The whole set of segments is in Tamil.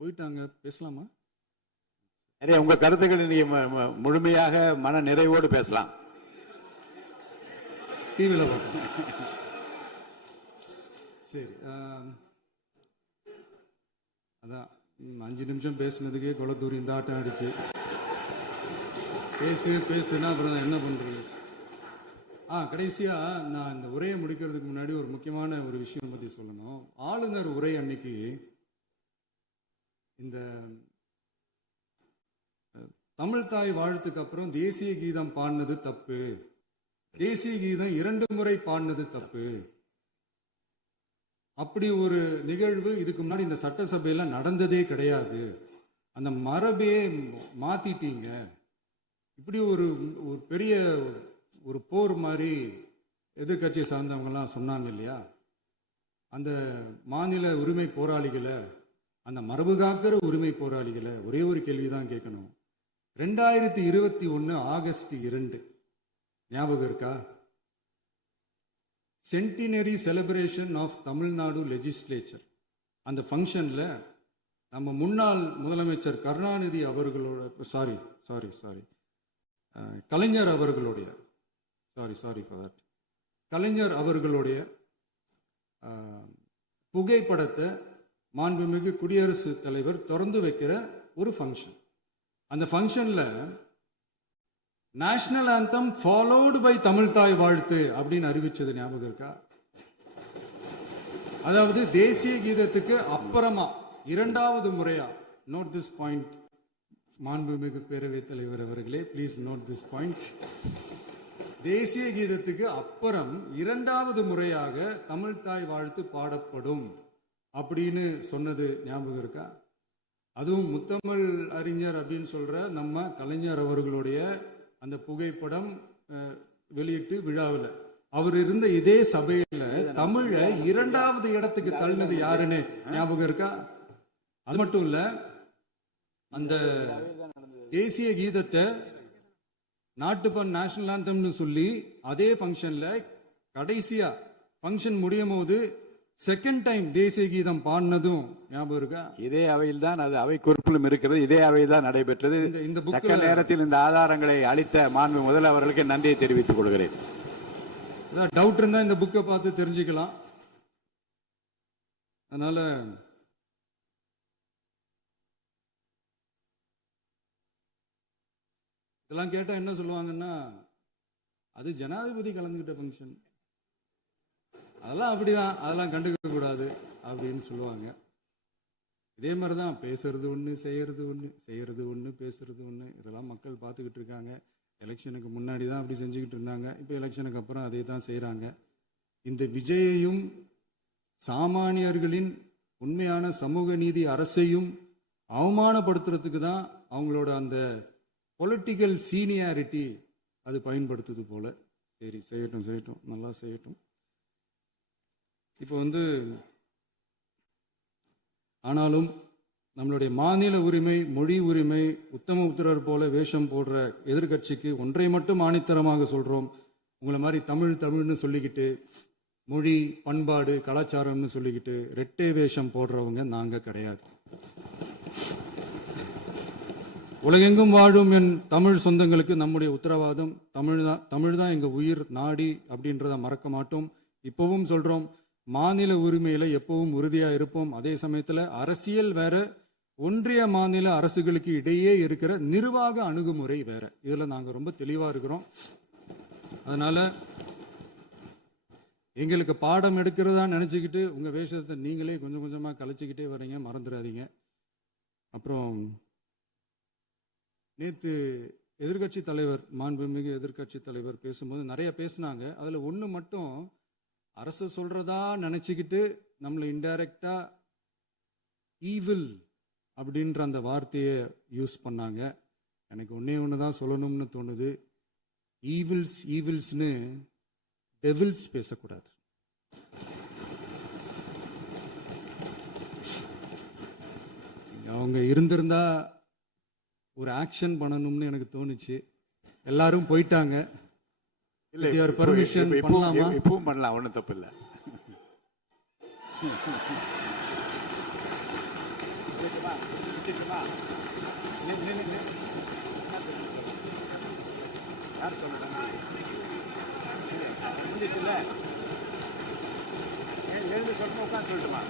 போயிட்டாங்க, பேசலாமா? உங்க கருத்துக்களை நீங்க முழுமையாக மன நிறைவோடு பேசலாம். டிவியில் பார்த்தோம். சரி, அதான் 5 நிமிஷம் பேசுனதுக்கே கொலத்தூரி இந்த ஆட்டம் அடிச்சு பேசுனா அப்புறம் என்ன பண்றது? கடைசியா நான் இந்த உரையை முடிக்கிறதுக்கு முன்னாடி ஒரு முக்கியமான ஒரு விஷயம் பத்தி சொல்லணும். ஆளுநர் உரை அன்னைக்கு இந்த தமிழ் தாய் வாழ்த்துக்கு அப்புறம் தேசிய கீதம் பாடினது தப்பு, தேசிய கீதம் 2 முறை பாடினது தப்பு, அப்படி ஒரு நிகழ்வு இதுக்கு முன்னாடி இந்த சட்டசபையில நடந்ததே கிடையாது, அந்த மரபே மாத்திட்டீங்க, இப்படி ஒரு பெரிய ஒரு போர் மாதிரி எதிர்கட்சியை சார்ந்தவங்கலாம் சொன்னாங்க இல்லையா? அந்த மாநில உரிமை போராளிகளை, அந்த மரபு காக்கிற உரிமை போராளிகளை ஒரே ஒரு கேள்விதான் கேட்கணும். 2021 ஆகஸ்ட் 2 ஞாபகம் இருக்கா? Centenary celebration of Tamil Nadu legislature. அந்த ஃபங்க்ஷன்ல நம்ம முன்னாள் முதலமைச்சர் கருணாநிதி அவர்களோட கலைஞர் அவர்களுடைய கலைஞர் அவர்களுடைய புகைப்படத்தை மாண்புமிகு குடியரசுத் தலைவர் திறந்து வைக்கிற ஒரு ஃபங்க்ஷன். அந்த ஃபங்க்ஷன்ல national anthem followed by Tamil Thai Vazhthu அப்படின்னு அறிவிச்சது ஞாபகம் இருக்கா? அதாவது தேசிய கீதத்துக்கு அப்புறமா 2வது முறையா, நோட் திஸ் பாயிண்ட் மாண்புமிகு பேரவைத் தலைவர் அவர்களே, ப்ளீஸ் நோட் திஸ் பாயிண்ட். தேசிய கீதத்துக்கு அப்புறம் 2வது முறையாக தமிழ் தாய் வாழ்த்து பாடப்படும் அப்படின்னு சொன்னது ஞாபகம் இருக்கா? அதுவும் முத்தமிழ் அறிஞர் அப்படின்னு சொல்ற நம்ம கலைஞர் அவர்களுடைய அந்த புகைப்படம் வெளியிட்டு விழாவில் அவர் இருந்த இதே சபையில தமிழை 2வது இடத்துக்கு தள்ளினது யாருன்னு ஞாபகம் இருக்கா? அது மட்டும் இல்ல, அந்த தேசிய கீதத்தை நாட்டுப்பண் நேஷனல் ஆந்தம்னு சொல்லி அதே ஃபங்க்ஷன்ல கடைசியா ஃபங்க்ஷன் முடியும் போது செகண்ட் டைம் தேசிய கீதம் பாடினதும் ஞாபகம் இருக்கா? இதே அவையில் தான், அது அவை குறிப்பிலும் இருக்கிறது, இதே அவையில் தான் நடைபெற்றது. இந்த தக்க நேரத்தில் இந்த ஆதாரங்களை அளித்த மாண்பு முதல் அவர்களுக்கு நன்றியை தெரிவித்துக் கொள்கிறேன். டவுட் இருந்தா இந்த புக்கை பார்த்து தெரிஞ்சுக்கலாம். அதனால இதெல்லாம் கேட்டா என்ன சொல்லுவாங்கன்னா, அது ஜனாதிபதி கலந்துகிட்ட ஃபங்க்ஷன், அதெல்லாம் அப்படிதான், அதெல்லாம் கண்டுக்க கூடாது அப்படின்னு சொல்லுவாங்க. இதே மாதிரிதான் பேசுறது ஒண்ணு, செய்யறது ஒண்ணு, பேசுறது ஒண்ணு. இதெல்லாம் மக்கள் பார்த்துக்கிட்டு இருக்காங்க. எலெக்ஷனுக்கு முன்னாடி தான் அப்படி செஞ்சுக்கிட்டு இருந்தாங்க, இப்போ எலெக்ஷனுக்கு அப்புறம் அதே தான் செய்யறாங்க. இந்த விஜயையும் சாமானியர்களின் உண்மையான சமூக நீதி அரசையும் அவமானப்படுத்துறதுக்கு தான் அவங்களோட அந்த பொலிட்டிக்கல் சீனியாரிட்டி அது பயன்படுத்துது போல. சரி, செய்யட்டும், நல்லா செய்யட்டும். இப்போ ஆனாலும் நம்மளுடைய மாநில உரிமை, மொழி உரிமை, உத்தம உத்தரர் போல வேஷம் போடுற எதிர்கட்சிக்கு ஒன்றை மட்டும் ஆணித்தரமாக சொல்றோம். உங்களை மாதிரி தமிழ்னு சொல்லிக்கிட்டு, மொழி, பண்பாடு, கலாச்சாரம்னு சொல்லிக்கிட்டு ரெட்டை வேஷம் போடுறவங்க நாங்க கிடையாது. உலகெங்கும் வாழும் என் தமிழ் சொந்தங்களுக்கு நம்முடைய உத்தரவாதம் தமிழ் தான் எங்க உயிர் நாடி அப்படின்றத மறக்க மாட்டோம். இப்பவும் சொல்றோம், மாநில உரிமையில எப்பவும் உறுதியா இருப்போம். அதே சமயத்துல அரசியல் வேற, ஒன்றிய மாநில அரசுகளுக்கு இடையே இருக்கிற நிர்வாக அணுகுமுறை வேற. இதுல நாங்க ரொம்ப தெளிவா இருக்கிறோம். அதனால எங்களுக்கு பாடம் எடுக்கிறதா நினைச்சுக்கிட்டு உங்க வேஷத்தை நீங்களே கொஞ்சம் கொஞ்சமா கலைச்சிக்கிட்டே வர்றீங்க, மறந்துடாதீங்க. அப்புறம் நேற்று எதிர்கட்சி தலைவர், மாண்புமிகு எதிர்கட்சி தலைவர் பேசும்போது நிறைய பேசினாங்க. அதுல ஒண்ணு மட்டும், அரசு சொல்றதா நினைச்சுக்கிட்டு நம்மளை இன்டைரக்டா ஈவில் அப்படின்ற அந்த வார்த்தையை யூஸ் பண்ணாங்க. எனக்கு ஒண்ணுதான் சொல்லணும்னு தோணுது. ஈவில்ஸ்னு டெவில்ஸ் பேசக்கூடாது. அவங்க இருந்திருந்தா ஒரு ஆக்ஷன் பண்ணணும்னு எனக்கு தோணுச்சு. எல்லாரும் போயிட்டாங்க. பர்மிஷன் பண்ணலாமா? இப்பவும் பண்ணலாம், ஒன்றும் தப்பு இல்லை. நிறுத்திட்டுமா? யார் சொல்லுங்க? முடிஞ்சிச்சுல்ல? எழுந்து சொல்லுங்க, உட்காந்து சொல்லட்டுமா?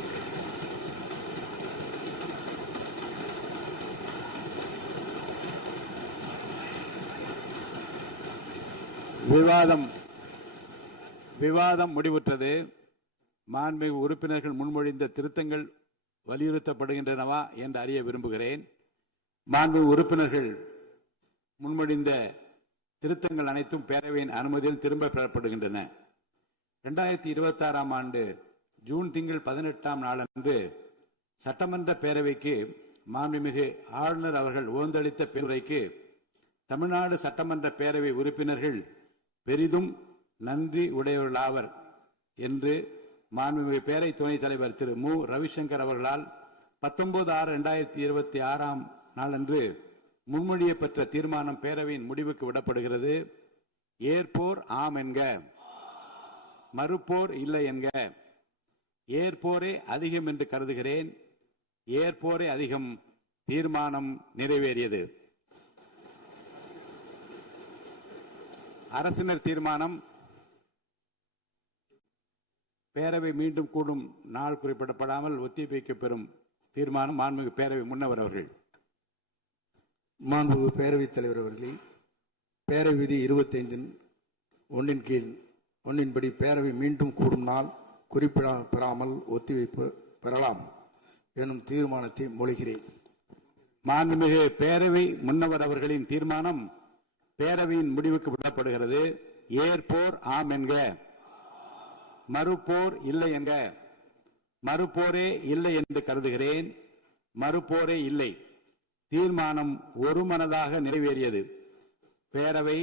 விவாதம் முடிவுற்றது. மாண்புமிகு உறுப்பினர்கள் முன்மொழிந்த திருத்தங்கள் வலியுறுத்தப்படுகின்றனவா என்று அறிய விரும்புகிறேன். மாண்புமிகு உறுப்பினர்கள் முன்மொழிந்த திருத்தங்கள் அனைத்தும் பேரவையின் அனுமதியில் திரும்ப பெறப்படுகின்றன. 2026 ஆண்டு ஜூன் திங்கள் 18ஆம் நாளன்று சட்டமன்ற பேரவைக்கு மாண்புமிகு ஆளுநர் அவர்கள் ஓந்தளித்த பெருரைக்கு தமிழ்நாடு சட்டமன்ற பேரவை உறுப்பினர்கள் பெரிதும் நன்றி உடையவர்களாவர் என்று மாண்புமிகு பேரவை துணைத் தலைவர் திரு மு. ரவிசங்கர் அவர்களால் 19/6/2026 நாளன்று முன்மொழியப்பெற்ற தீர்மானம் பேரவையின் முடிவுக்கு விடப்படுகிறது. ஏற்போர் ஆம் என்க, மறுப்போர் இல்லை என்க. ஏற்போரே அதிகம் என்று கருதுகிறேன். ஏற்போரே அதிகம். தீர்மானம் நிறைவேறியது. அரசினர் தீர்மானம். பேரவை மீண்டும் கூடும் நாள் குறிப்பிடப்படாமல் ஒத்திவைக்கப்பெறும் தீர்மானம். மாண்புமிகு பேரவை முன்னவர் அவர்கள். மாண்புமிகு பேரவைத் தலைவர் அவர்களே, பேரவை விதி 25(1) கீழ் 1 படி பேரவை மீண்டும் கூடும் நாள் குறிப்பிடப்பெறாமல் ஒத்திவைப்பு பெறலாம் எனும் தீர்மானத்தை மொழிகிறேன். மாண்புமிகு பேரவை முன்னவர் அவர்களின் தீர்மானம் பேரவையின் முடிவுக்கு விடப்படுகிறது. ஏற்போர் ஆம் என்க, மறுப்போர் இல்லை என்க. மறுப்போரே இல்லை என்று கருதுகிறேன். மறுப்போரே இல்லை. தீர்மானம் ஒருமனதாக நிறைவேறியது. பேரவை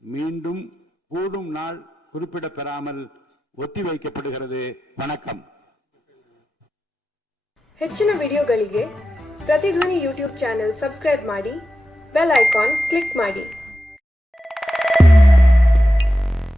மீண்டும் கூடும் நாள் குறிப்பிடப்பெறாமல் ಒತ್ತಿವೈಕப்படுகிறது. வணக்கம். ಹೆಚ್ಚಿನ ವಿಡಿಯೋಗಳಿಗೆ ಪ್ರತಿಧ್ವನಿ ಯೂಟ್ಯೂಬ್ ಚಾನೆಲ್ ಸಬ್ಸ್ಕ್ರೈಬ್ ಮಾಡಿ, ಬೆಲ್ ಐಕಾನ್ ಕ್ಲಿಕ್ ಮಾಡಿ.